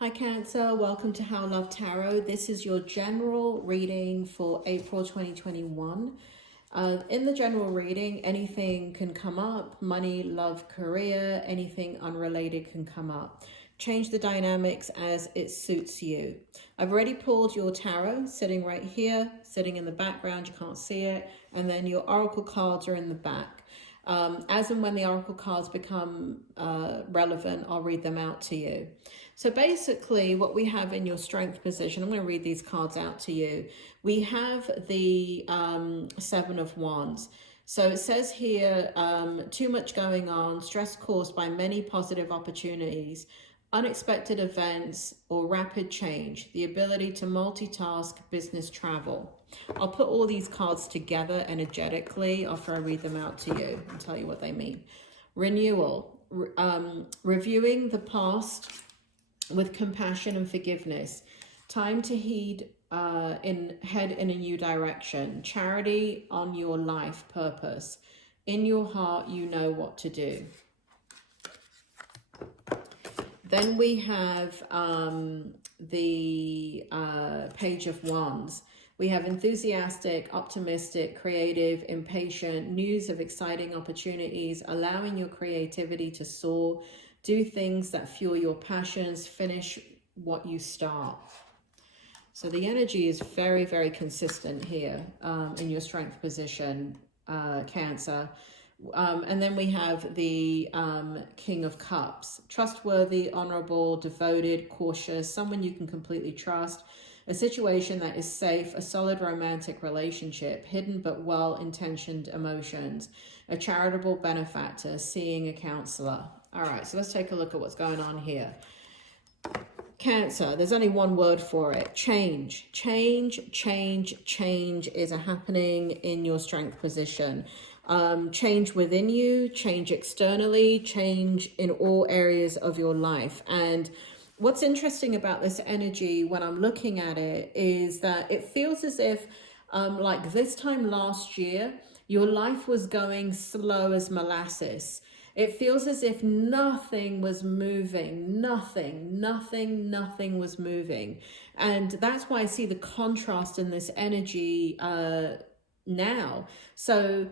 Hi Cancer, welcome to How Love Tarot. This is your general reading for April 2021. In the general reading, anything can come up: money, love, career, anything unrelated can come up. Change the dynamics as it suits you. I've already pulled your tarot, sitting right here, sitting in the background, you can't see it, and then your oracle cards are in the back. As and when the oracle cards become relevant, I'll read them out to you. So basically what we have in your strength position, I'm going to read these cards out to you. We have the Seven of Wands. So it says here, too much going on, stress caused by many positive opportunities, unexpected events, or rapid change, the ability to multitask, business travel. I'll put all these cards together energetically after I read them out to you and tell you what they mean. Renewal, reviewing the past with compassion and forgiveness. Time to head in a new direction. Charity on your life purpose. In your heart, you know what to do. Then we have the Page of Wands. We have enthusiastic, optimistic, creative, impatient, news of exciting opportunities, allowing your creativity to soar, do things that fuel your passions, finish what you start. So the energy is very, very consistent here in your strength position, Cancer. And then we have the King of Cups. Trustworthy, honorable, devoted, cautious, someone you can completely trust. A situation that is safe, a solid romantic relationship, hidden but well-intentioned emotions, a charitable benefactor, seeing a counselor. All right, so let's take a look at what's going on here. Cancer, there's only one word for it: change. Change, change, change is happening in your strength position. Change within you, change externally, change in all areas of your life. And what's interesting about this energy when I'm looking at it is that it feels as if like this time last year, your life was going slow as molasses. It feels as if nothing was moving, nothing was moving. And that's why I see the contrast in this energy now. So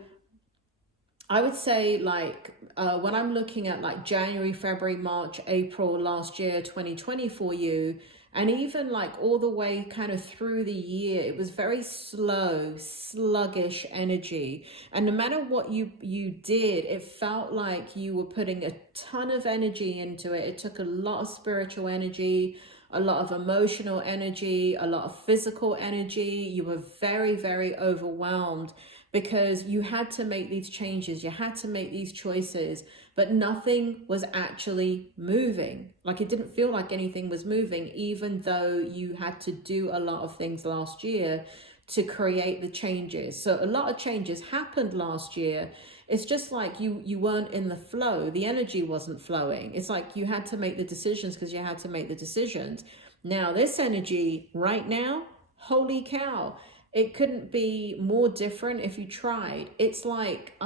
I would say like when I'm looking at like January, February, March, April last year, 2020 for you, and even like all the way kind of through the year, it was very slow, sluggish energy. And no matter what you did, it felt like you were putting a ton of energy into it. It took a lot of spiritual energy, a lot of emotional energy, a lot of physical energy. You were very, very overwhelmed because you had to make these changes, you had to make these choices, but nothing was actually moving. Like it didn't feel like anything was moving, even though you had to do a lot of things last year to create the changes. So a lot of changes happened last year. It's just like you weren't in the flow. The energy wasn't flowing. It's like you had to make the decisions because you had to make the decisions. Now this energy right now, holy cow, it couldn't be more different if you tried. It's like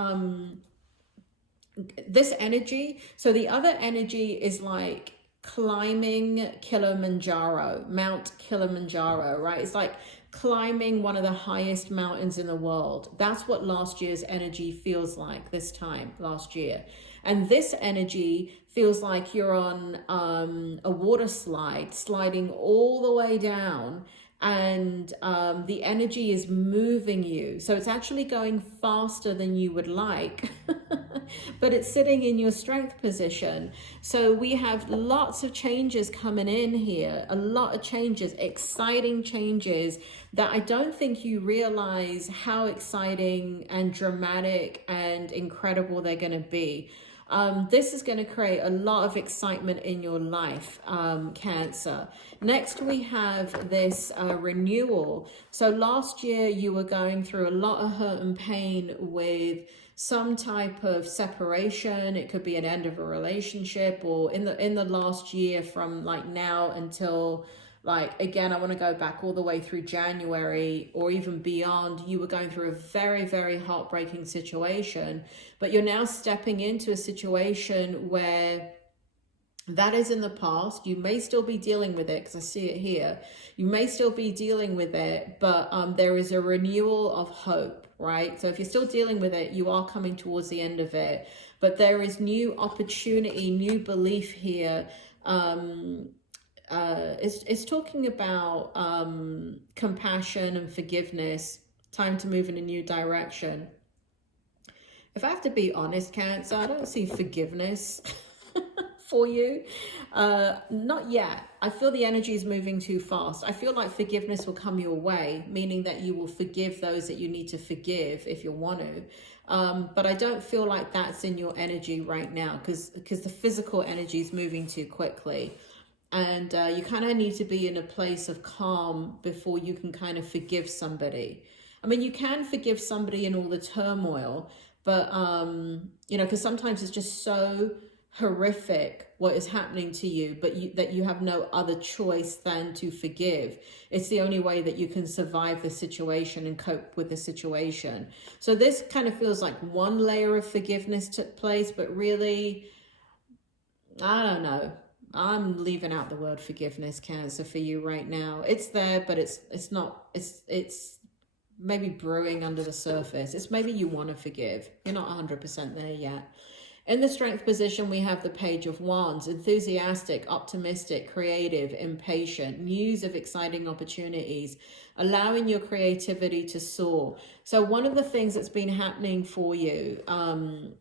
this energy. So the other energy is like climbing Kilimanjaro, Mount Kilimanjaro, right? It's like climbing one of the highest mountains in the world. That's what last year's energy feels like this time last year. And this energy feels like you're on a water slide, sliding all the way down, and the energy is moving you. So it's actually going faster than you would like, but it's sitting in your strength position. So we have lots of changes coming in here, a lot of changes, exciting changes that I don't think you realize how exciting and dramatic and incredible they're going to be. This is going to create a lot of excitement in your life, Cancer. Next, we have this renewal. So last year, you were going through a lot of hurt and pain with some type of separation. It could be an end of a relationship, or in the last year from like now until like, again, I want to go back all the way through January or even beyond. You were going through a very, very heartbreaking situation, but you're now stepping into a situation where That is in the past. You may still be dealing with it because I see it here. You may still be dealing with it, but there is a renewal of hope, right? So if you're still dealing with it, you are coming towards the end of it. But there is new opportunity, new belief here. It's talking about compassion and forgiveness, time to move in a new direction. If I have to be honest, Cancer, I don't see forgiveness for you. Not yet. I feel the energy is moving too fast. I feel like forgiveness will come your way, meaning that you will forgive those that you need to forgive if you want to. But I don't feel like that's in your energy right now because the physical energy is moving too quickly. And you kind of need to be in a place of calm before you can kind of forgive somebody. I mean, you can forgive somebody in all the turmoil, but, you know, because sometimes it's just so horrific what is happening to you, but that you have no other choice than to forgive. It's the only way that you can survive the situation and cope with the situation. So this kind of feels like one layer of forgiveness took place, but really, I don't know. I'm leaving out the word forgiveness, Cancer, for you right now. It's there, but it's not, it's maybe brewing under the surface. It's maybe you want to forgive. You're not 100% there yet. In the Strength position, we have the Page of Wands, enthusiastic, optimistic, creative, impatient, news of exciting opportunities, allowing your creativity to soar. So one of the things that's been happening for you, all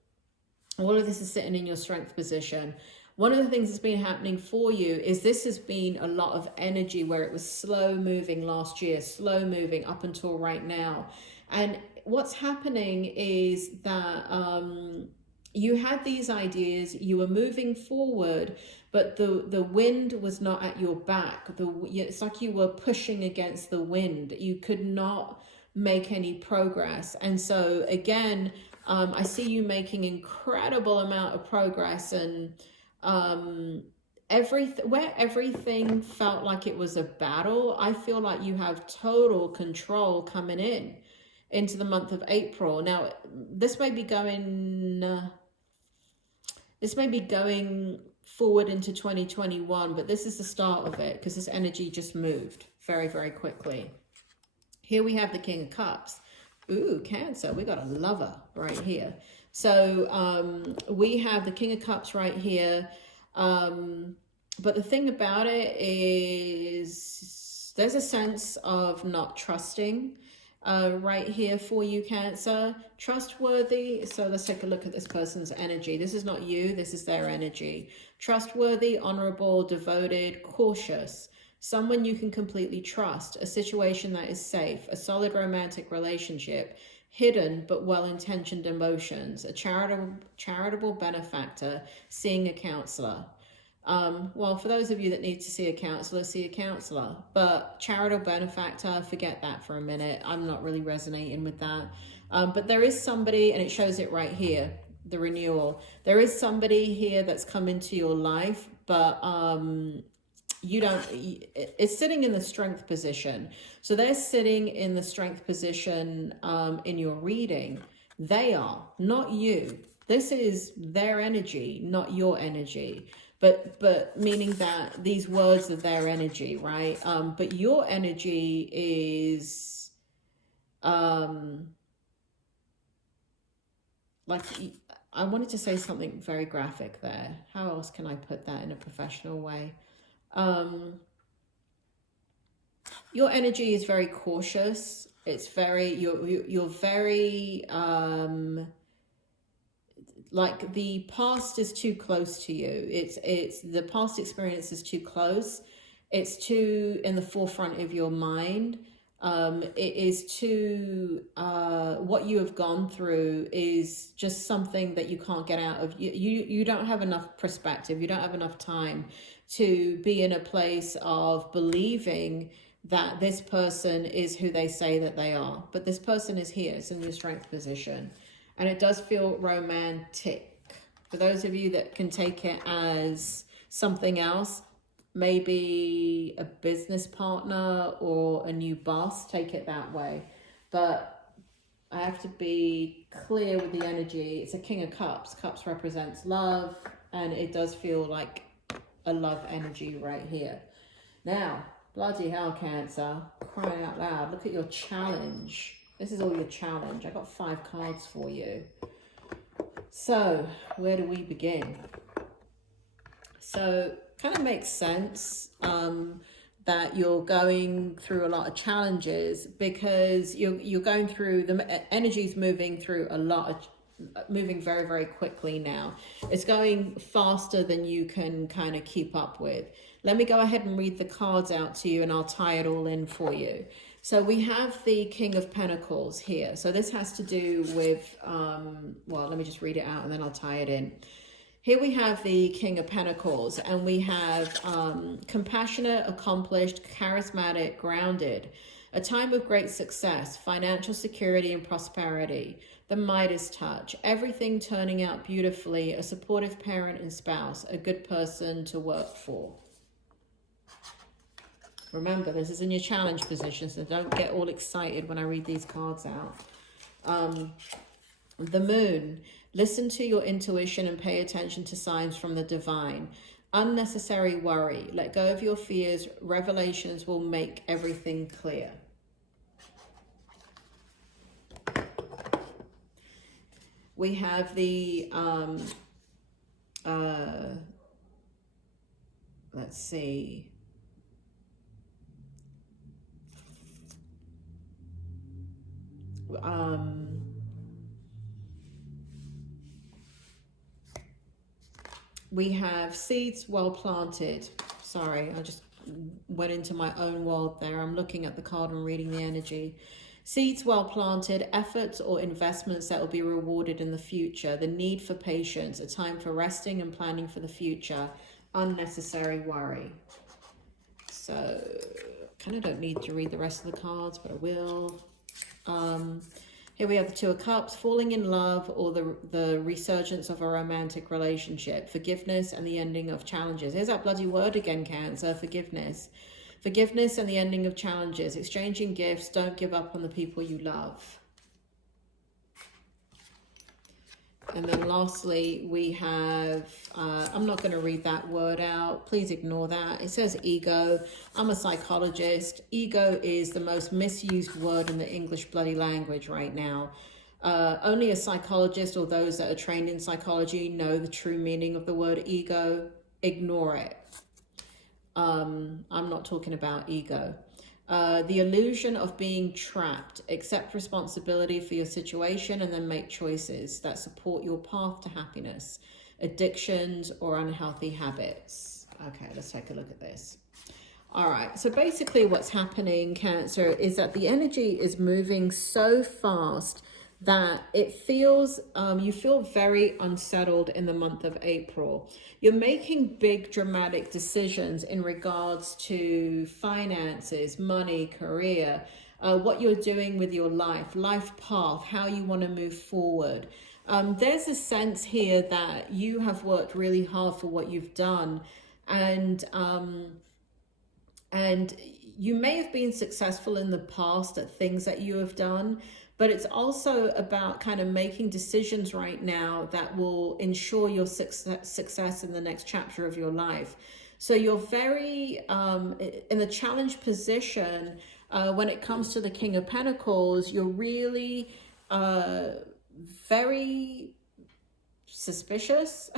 of this is sitting in your Strength position. One of the things that's been happening for you is this has been a lot of energy where it was slow moving last year, slow moving up until right now. And what's happening is that you had these ideas, you were moving forward, but the wind was not at your back. It's like you were pushing against the wind. You could not make any progress. And so again, I see you making incredible amount of progress, and where everything felt like it was a battle, I feel like you have total control coming into the month of April. Now, this may be going forward into 2021, but this is the start of it because this energy just moved very, very quickly. Here we have the King of Cups. Ooh, Cancer, we got a lover right here. So we have the King of Cups right here. But the thing about it is there's a sense of not trusting right here for you, Cancer. Trustworthy. So let's take a look at this person's energy. This is not you. This is their energy. Trustworthy, honorable, devoted, cautious. Someone you can completely trust. A situation that is safe. A solid romantic relationship. Hidden but well-intentioned emotions, a charitable benefactor, seeing a counselor. Well, for those of you that need to see a counselor, see a counselor. But charitable benefactor, forget that for a minute. I'm not really resonating with that. But there is somebody, and it shows it right here, the renewal. There is somebody here that's come into your life, but it's sitting in the Strength position. So they're sitting in the Strength position in your reading. They are, not you. This is their energy, not your energy. But meaning that these words are their energy, right? But your energy is like, I wanted to say something very graphic there. How else can I put that in a professional way? Your energy is very cautious. It's very, you're very, like the past is too close to you. It's the past experience is too close. It's too in the forefront of your mind. It is too, what you have gone through is just something that you can't get out of. You don't have enough perspective. You don't have enough time to be in a place of believing that this person is who they say that they are. But this person is here. It's in the Strength position. And it does feel romantic. For those of you that can take it as something else, maybe a business partner or a new boss, take it that way. But I have to be clear with the energy. It's a King of Cups. Cups represents love, and it does feel like a love energy right here. Now, bloody hell, Cancer, crying out loud, look at your challenge. This is all your challenge. I got 5 cards for you. So, where do we begin? So, kind of makes sense that you're going through a lot of challenges, because you're going through, the energy's moving through a lot of, moving very, very quickly now. It's going faster than you can kind of keep up with. Let me go ahead and read the cards out to you, and I'll tie it all in for you. So we have the King of Pentacles here. So this has to do with, well, let me just read it out and then I'll tie it in. Here we have the King of Pentacles, and we have compassionate, accomplished, charismatic, grounded, a time of great success, financial security and prosperity, the Midas touch, everything turning out beautifully, a supportive parent and spouse, a good person to work for. Remember, this is in your challenge position, so don't get all excited when I read these cards out. The Moon. Listen to your intuition and pay attention to signs from the divine. Unnecessary worry. Let go of your fears. Revelations will make everything clear. We have the, let's see. We have seeds well planted. Sorry, I just went into my own world there. I'm looking at the card and reading the energy. Seeds well planted, efforts or investments that will be rewarded in the future. The need for patience, a time for resting and planning for the future. Unnecessary worry. So, kind of don't need to read the rest of the cards, but I will. Here we have the Two of Cups, falling in love or the resurgence of a romantic relationship, forgiveness and the ending of challenges. Here's that bloody word again, Cancer, forgiveness. Forgiveness and the ending of challenges, exchanging gifts, don't give up on the people you love. And then lastly, we have, I'm not going to read that word out. Please ignore that. It says ego. I'm a psychologist. Ego is the most misused word in the English bloody language right now. Only a psychologist or those that are trained in psychology know the true meaning of the word ego. Ignore it. I'm not talking about ego. The illusion of being trapped. Accept responsibility for your situation and then make choices that support your path to happiness. Addictions or unhealthy habits. Okay, let's take a look at this. All right, so basically what's happening, Cancer, is that the energy is moving so fast that it feels, you feel very unsettled in the month of April. You're making big dramatic decisions in regards to finances, money, career, what you're doing with your life path, how you want to move forward. There's a sense here that you have worked really hard for what you've done, and you may have been successful in the past at things that you have done, but it's also about kind of making decisions right now that will ensure your success in the next chapter of your life. So you're very in the challenge position when it comes to the King of Pentacles. You're really very suspicious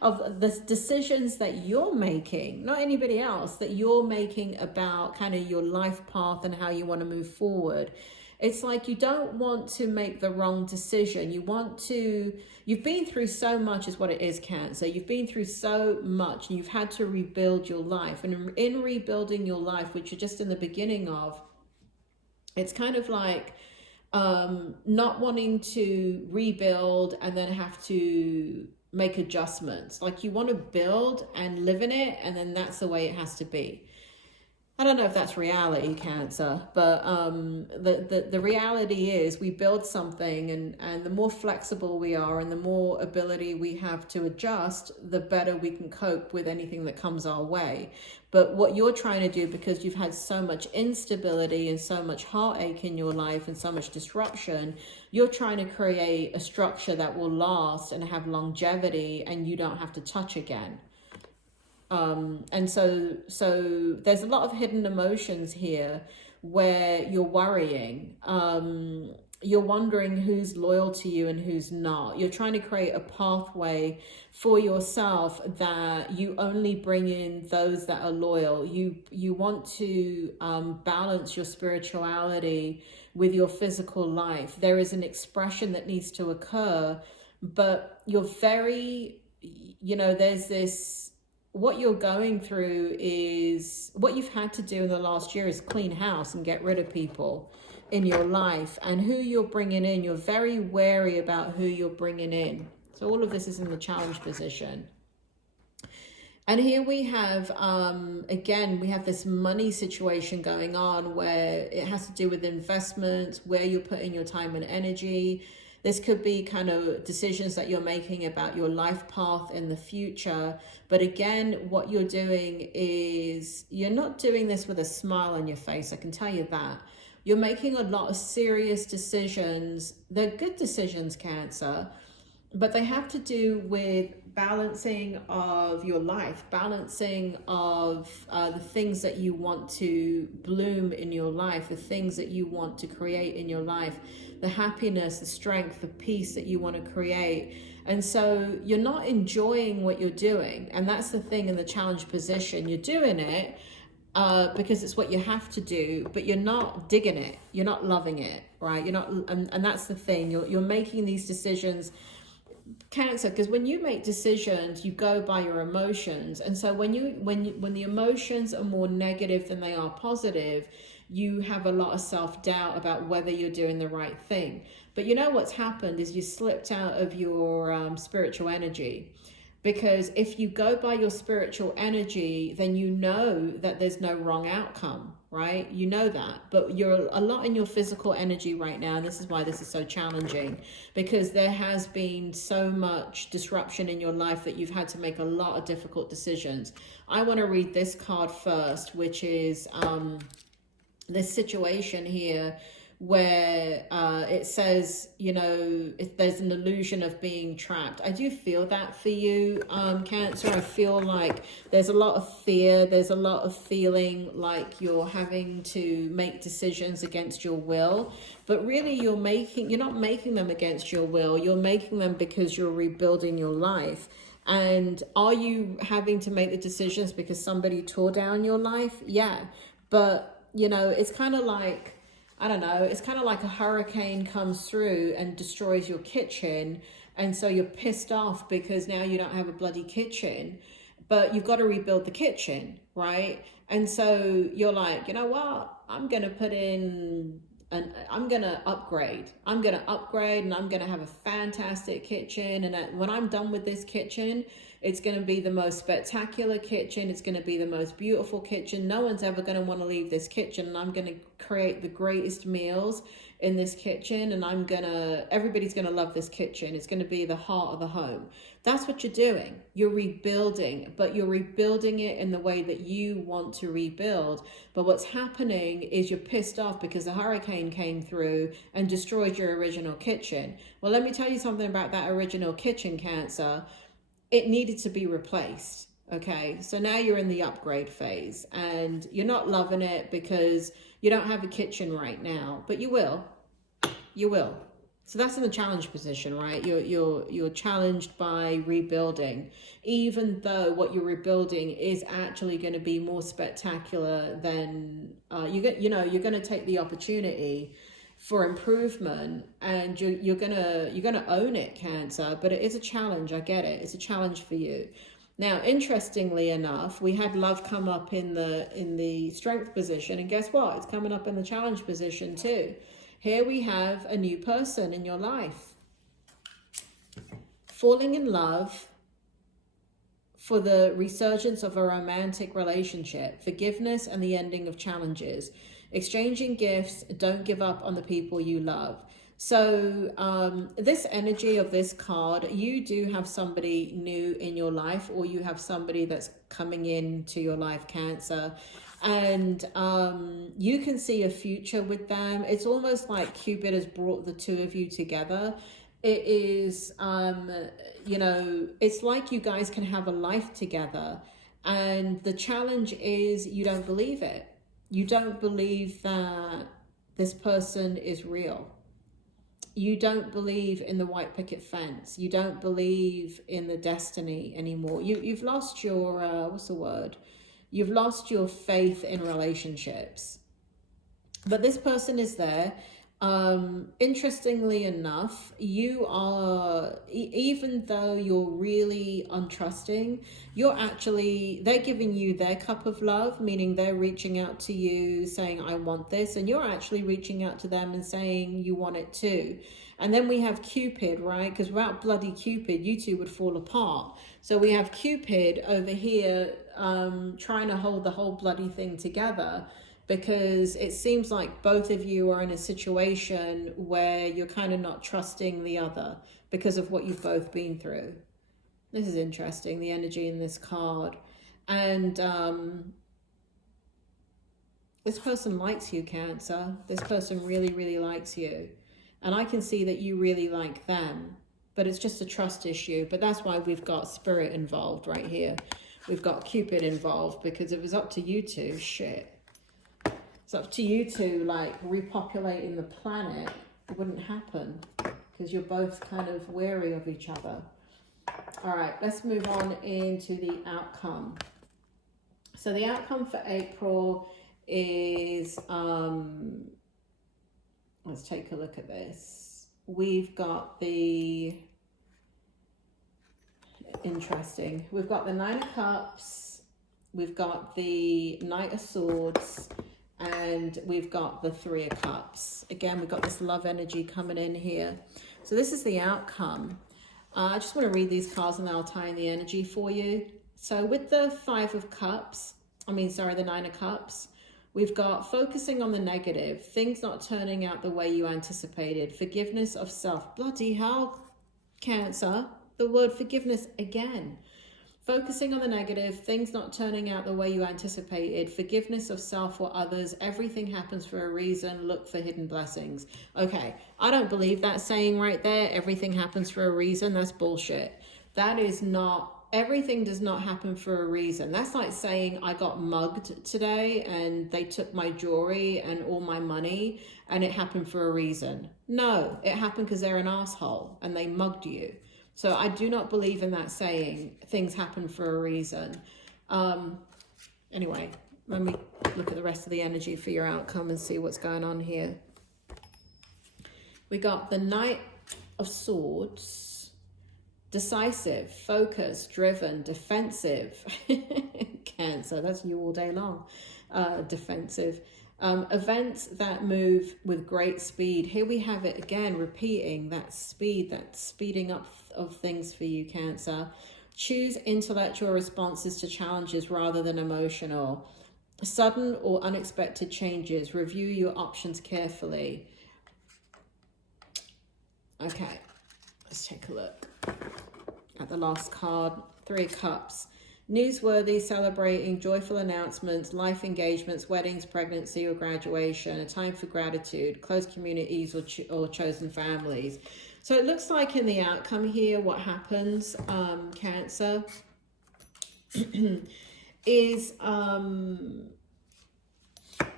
of the decisions that you're making, not anybody else, that you're making about kind of your life path and how you want to move forward. It's like you don't want to make the wrong decision. You want to, you've been through so much is what it is, Cancer. You've been through so much and you've had to rebuild your life. And in rebuilding your life, which you're just in the beginning of, it's kind of like not wanting to rebuild and then have to make adjustments. Like you want to build and live in it, and then that's the way it has to be. I don't know if that's reality, Cancer, but the reality is we build something, and the more flexible we are and the more ability we have to adjust, the better we can cope with anything that comes our way. But what you're trying to do, because you've had so much instability and so much heartache in your life and so much disruption, you're trying to create a structure that will last and have longevity and you don't have to touch again. And so there's a lot of hidden emotions here where you're worrying. You're wondering who's loyal to you and who's not. You're trying to create a pathway for yourself that you only bring in those that are loyal. You want to balance your spirituality with your physical life. There is an expression that needs to occur, but you're very, there's this, what you're going through is, what you've had to do in the last year is clean house and get rid of people in your life, and who you're bringing in. You're very wary about who you're bringing in. So all of this is in the challenge position. And here we have, again, we have this money situation going on where it has to do with investments, where you're putting your time and energy. This could be kind of decisions that you're making about your life path in the future. But again, what you're doing is, you're not doing this with a smile on your face, I can tell you that. You're making a lot of serious decisions. They're good decisions, Cancer, but they have to do with balancing of your life, balancing of the things that you want to bloom in your life, the things that you want to create in your life, the happiness, the strength, the peace that you want to create. And so you're not enjoying what you're doing. And that's the thing in the challenge position. You're doing it because it's what you have to do, but you're not digging it. You're not loving it, right? You're not, and that's the thing. You're making these decisions, Cancer, because when you make decisions, you go by your emotions. And so when the emotions are more negative than they are positive, you have a lot of self-doubt about whether you're doing the right thing. But you know what's happened is you slipped out of your spiritual energy. Because if you go by your spiritual energy, then you know that there's no wrong outcome, right? You know that, but you're a lot in your physical energy right now. And this is why this is so challenging, because there has been so much disruption in your life that you've had to make a lot of difficult decisions. I want to read this card first, which is this situation here where it says, there's an illusion of being trapped. I do feel that for you, Cancer. I feel like there's a lot of fear. There's a lot of feeling like you're having to make decisions against your will. But really, you're not making them against your will. You're making them because you're rebuilding your life. And are you having to make the decisions because somebody tore down your life? Yeah. But, it's kind of like, I don't know, it's kind of like a hurricane comes through and destroys your kitchen. And so you're pissed off because now you don't have a bloody kitchen, but you've got to rebuild the kitchen, right? And so you're like, you know what? I'm going to put in, I'm going to upgrade. I'm going to upgrade and I'm going to have a fantastic kitchen. And when I'm done with this kitchen, it's going to be the most spectacular kitchen. It's going to be the most beautiful kitchen. No one's ever going to want to leave this kitchen. And I'm going to create the greatest meals in this kitchen. And everybody's going to love this kitchen. It's going to be the heart of the home. That's what you're doing. You're rebuilding, but you're rebuilding it in the way that you want to rebuild. But what's happening is you're pissed off because the hurricane came through and destroyed your original kitchen. Well, let me tell you something about that original kitchen, Cancer. It needed to be replaced. Okay, so now you're in the upgrade phase and you're not loving it because you don't have a kitchen right now, but you will. So that's in the challenge position, right? You're challenged by rebuilding, even though what you're rebuilding is actually going to be more spectacular than you're going to take the opportunity for improvement, and you're gonna own it, Cancer. But it is a challenge. I get it. It's a challenge for you. Now, interestingly enough, we had love come up in the strength position, and guess what? It's coming up in the challenge position too. Here we have a new person in your life. Falling in love for the resurgence of a romantic relationship, forgiveness and the ending of challenges. Exchanging gifts, don't give up on the people you love. So this energy of this card, you do have somebody new in your life, or you have somebody that's coming into your life, Cancer. And you can see a future with them. It's almost like Cupid has brought the two of you together. It is, it's like you guys can have a life together. And the challenge is you don't believe it. You don't believe that this person is real. You don't believe in the white picket fence. You don't believe in the destiny anymore. You've lost your, what's the word? You've lost your faith in relationships. But this person is there. Interestingly enough, you are, even though you're really untrusting, they're giving you their cup of love, meaning they're reaching out to you saying, I want this. And you're actually reaching out to them and saying you want it too. And then we have Cupid, right? Because without bloody Cupid, you two would fall apart. So we have Cupid over here trying to hold the whole bloody thing together, because it seems like both of you are in a situation where you're kind of not trusting the other because of what you've both been through. This is interesting, the energy in this card. And this person likes you, Cancer. This person really, really likes you. And I can see that you really like them, but it's just a trust issue. But that's why we've got Spirit involved right here. We've got Cupid involved, because if it was up to you two, shit. It's up to you two, like, repopulating the planet. It wouldn't happen, because you're both kind of wary of each other. All right, let's move on into the outcome. So the outcome for April is, let's take a look at this. We've got the, interesting. We've got the Nine of Cups. We've got the Knight of Swords. And we've got the Three of Cups. Again, we've got this love energy coming in here. So this is the outcome. I just want to read these cards and then I'll tie in the energy for you. So with the the Nine of Cups, we've got focusing on the negative, things not turning out the way you anticipated, forgiveness of self. Bloody hell, Cancer, the word forgiveness again. Focusing on the negative, things not turning out the way you anticipated, forgiveness of self or others, everything happens for a reason, look for hidden blessings. Okay, I don't believe that saying right there, everything happens for a reason. That's bullshit. That is not, everything does not happen for a reason. That's like saying I got mugged today and they took my jewelry and all my money and it happened for a reason. No, it happened because they're an asshole and they mugged you. So I do not believe in that saying, things happen for a reason. Anyway, let me look at the rest of the energy for your outcome and see what's going on here. We got the Knight of Swords, decisive, focused, driven, defensive. Cancer, that's you all day long. Defensive. Events that move with great speed. Here we have it again, repeating that speed, that speeding up of things for you, Cancer. Choose intellectual responses to challenges rather than emotional. Sudden or unexpected changes. Review your options carefully. Okay, let's take a look at the last card. Three of Cups. Newsworthy, celebrating, joyful announcements, life engagements, weddings, pregnancy or graduation, a time for gratitude, close communities or chosen families. So it looks like in the outcome here, what happens, Cancer, is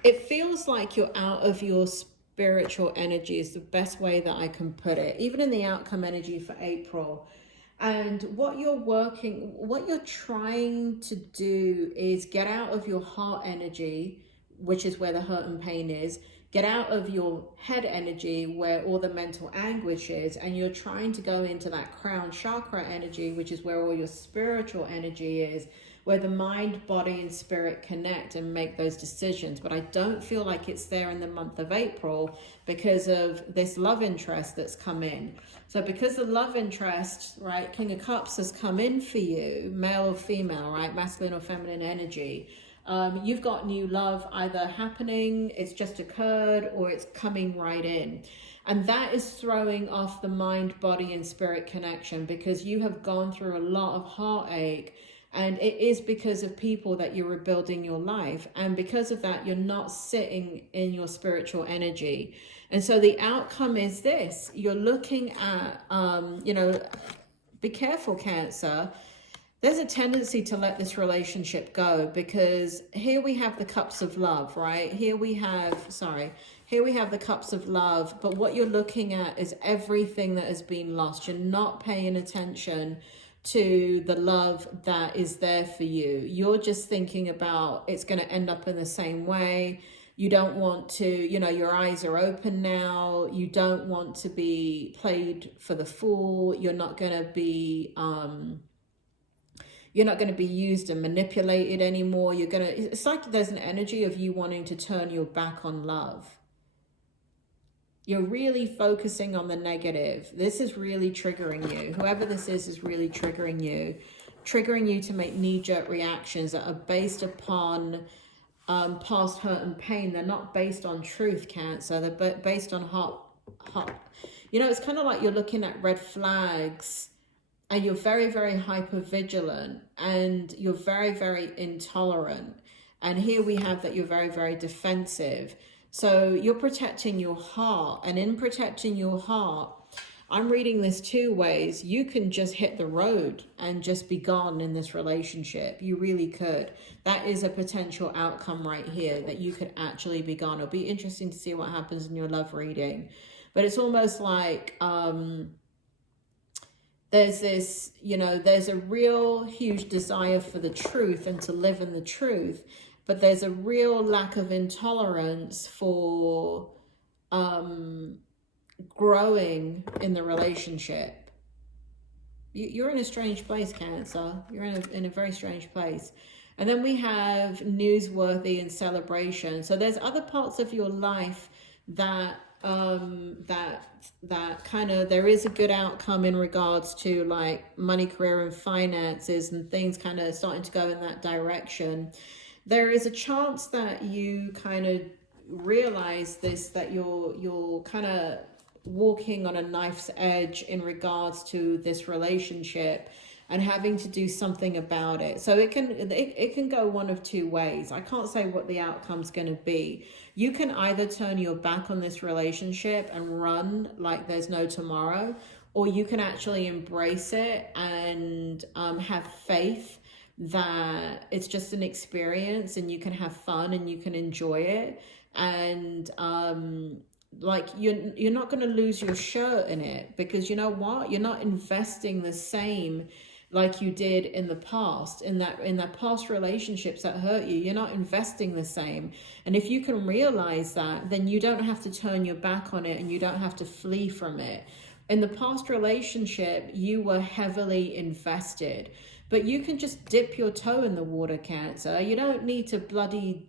it feels like you're out of your spiritual energy is the best way that I can put it, even in the outcome energy for April. And what you're trying to do is get out of your heart energy, which is where the hurt and pain is, get out of your head energy where all the mental anguish is, and you're trying to go into that crown chakra energy, which is where all your spiritual energy is, where the mind, body, and spirit connect and make those decisions. But I don't feel like it's there in the month of April because of this love interest that's come in. So because the love interest, right, King of Cups has come in for you, male or female, right, masculine or feminine energy, you've got new love either happening, it's just occurred, or it's coming right in. And that is throwing off the mind, body, and spirit connection because you have gone through a lot of heartache. And it is because of people that you're rebuilding your life. And because of that, you're not sitting in your spiritual energy. And so the outcome is this. You're looking at, be careful, Cancer. there's a tendency to let this relationship go, because here we have the cups of love, right? Here we have the cups of love, but what you're looking at is everything that has been lost. You're not paying attention to the love that is there for you. You're just thinking about it's going to end up in the same way. You don't want to, you know, your eyes are open now. You don't want to be played for the fool. You're not going to be used and manipulated anymore. It's like there's an energy of you wanting to turn your back on love. You're really focusing on the negative. This is really triggering you. Whoever this is really triggering you to make knee-jerk reactions that are based upon past hurt and pain. They're not based on truth, Cancer. They're based on heart. You know, it's kind of like you're looking at red flags and you're very, very hyper vigilant and you're very, very intolerant. And here we have that you're very, very defensive. So you're protecting your heart, and in protecting your heart, I'm reading this two ways. You can just hit the road and just be gone in this relationship. You really could. That is a potential outcome right here, that you could actually be gone. It'll be interesting to see what happens in your love reading. But it's almost like there's this, you know, there's a real huge desire for the truth and to live in the truth. But there's a real lack of intolerance for growing in the relationship. You're in a strange place, Cancer. You're in a very strange place. And then we have newsworthy and celebration. So there's other parts of your life that kind of, there is a good outcome in regards to like money, career, and finances, and things kind of starting to go in that direction. There is a chance that you kind of realize this, that you're kind of walking on a knife's edge in regards to this relationship and having to do something about it. So it can go one of two ways. I can't say what the outcome's going to be. You can either turn your back on this relationship and run like there's no tomorrow, or you can actually embrace it and have faith that it's just an experience and you can have fun and you can enjoy it. And like you're not going to lose your shirt in it, because you know what, you're not investing the same like you did in the past, in that past relationships that hurt you. You're not investing the same. And if you can realize that, then you don't have to turn your back on it and you don't have to flee from it. In the past relationship, you were heavily invested, but you can just dip your toe in the water, Cancer. You don't need to bloody,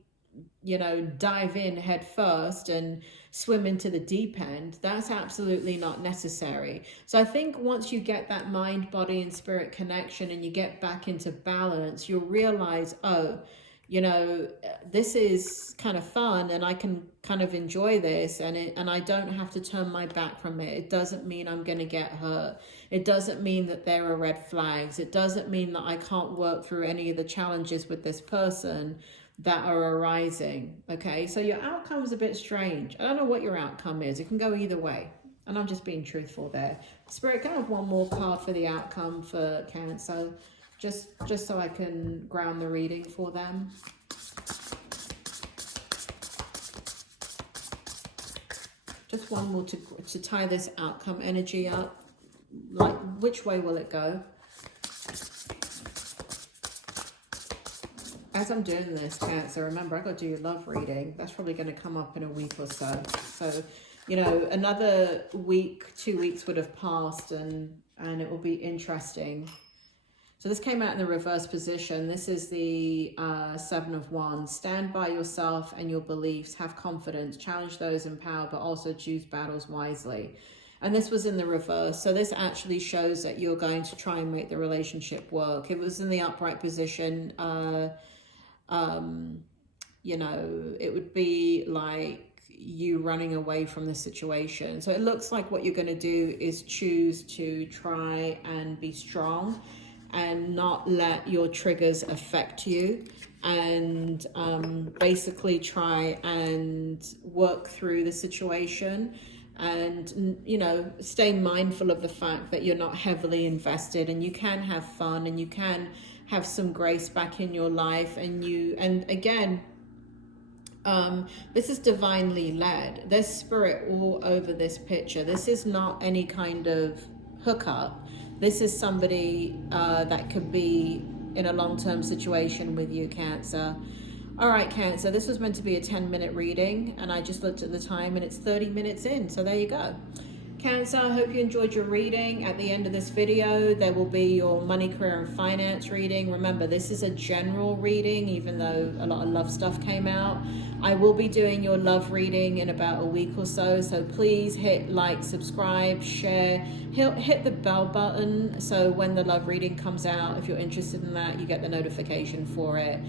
you know, dive in head first and swim into the deep end. That's absolutely not necessary. So I think once you get that mind, body, and spirit connection and you get back into balance, you'll realize, oh, you know, this is kind of fun and I can kind of enjoy this, and I don't have to turn my back from it. It doesn't mean I'm going to get hurt. It doesn't mean that there are red flags. It doesn't mean that I can't work through any of the challenges with this person that are arising. Okay, so your outcome is a bit strange. I don't know what your outcome is. It can go either way, and I'm just being truthful there. Spirit, can I have one more card for the outcome for Cancer, just so I can ground the reading for them? Just one more to tie this outcome energy up. Like, which way will it go? As I'm doing this, Cancer, remember, I got to do your love reading. That's probably going to come up in a week or so. So, you know, another week, 2 weeks would have passed, and it will be interesting. So this came out in the reverse position. This is the Seven of Wands. Stand by yourself and your beliefs. Have confidence. Challenge those in power, but also choose battles wisely. And this was in the reverse. So this actually shows that you're going to try and make the relationship work. It was in the upright position. You know, it would be like you running away from the situation. So it looks like what you're going to do is choose to try and be strong and not let your triggers affect you, and basically try and work through the situation and, you know, stay mindful of the fact that you're not heavily invested, and you can have fun, and you can have some grace back in your life. And again, this is divinely led. There's spirit all over this picture. This is not any kind of hookup. This is somebody that could be in a long-term situation with you, Cancer. All right, Cancer, this was meant to be a 10-minute reading, and I just looked at the time and it's 30 minutes in, so there you go. Cancer, I hope you enjoyed your reading. At the end of this video, there will be your money, career, and finance reading. Remember, this is a general reading, even though a lot of love stuff came out. I will be doing your love reading in about a week or so, so please hit like, subscribe, share, hit the bell button, so when the love reading comes out, if you're interested in that, you get the notification for it.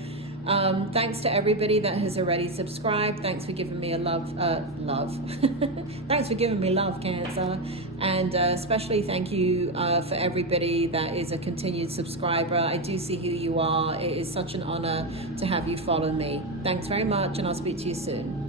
Thanks to everybody that has already subscribed. Thanks for giving me a love. Thanks for giving me love, Cancer. And especially thank you for everybody that is a continued subscriber. I do see who you are. It is such an honor to have you follow me. Thanks very much, and I'll speak to you soon.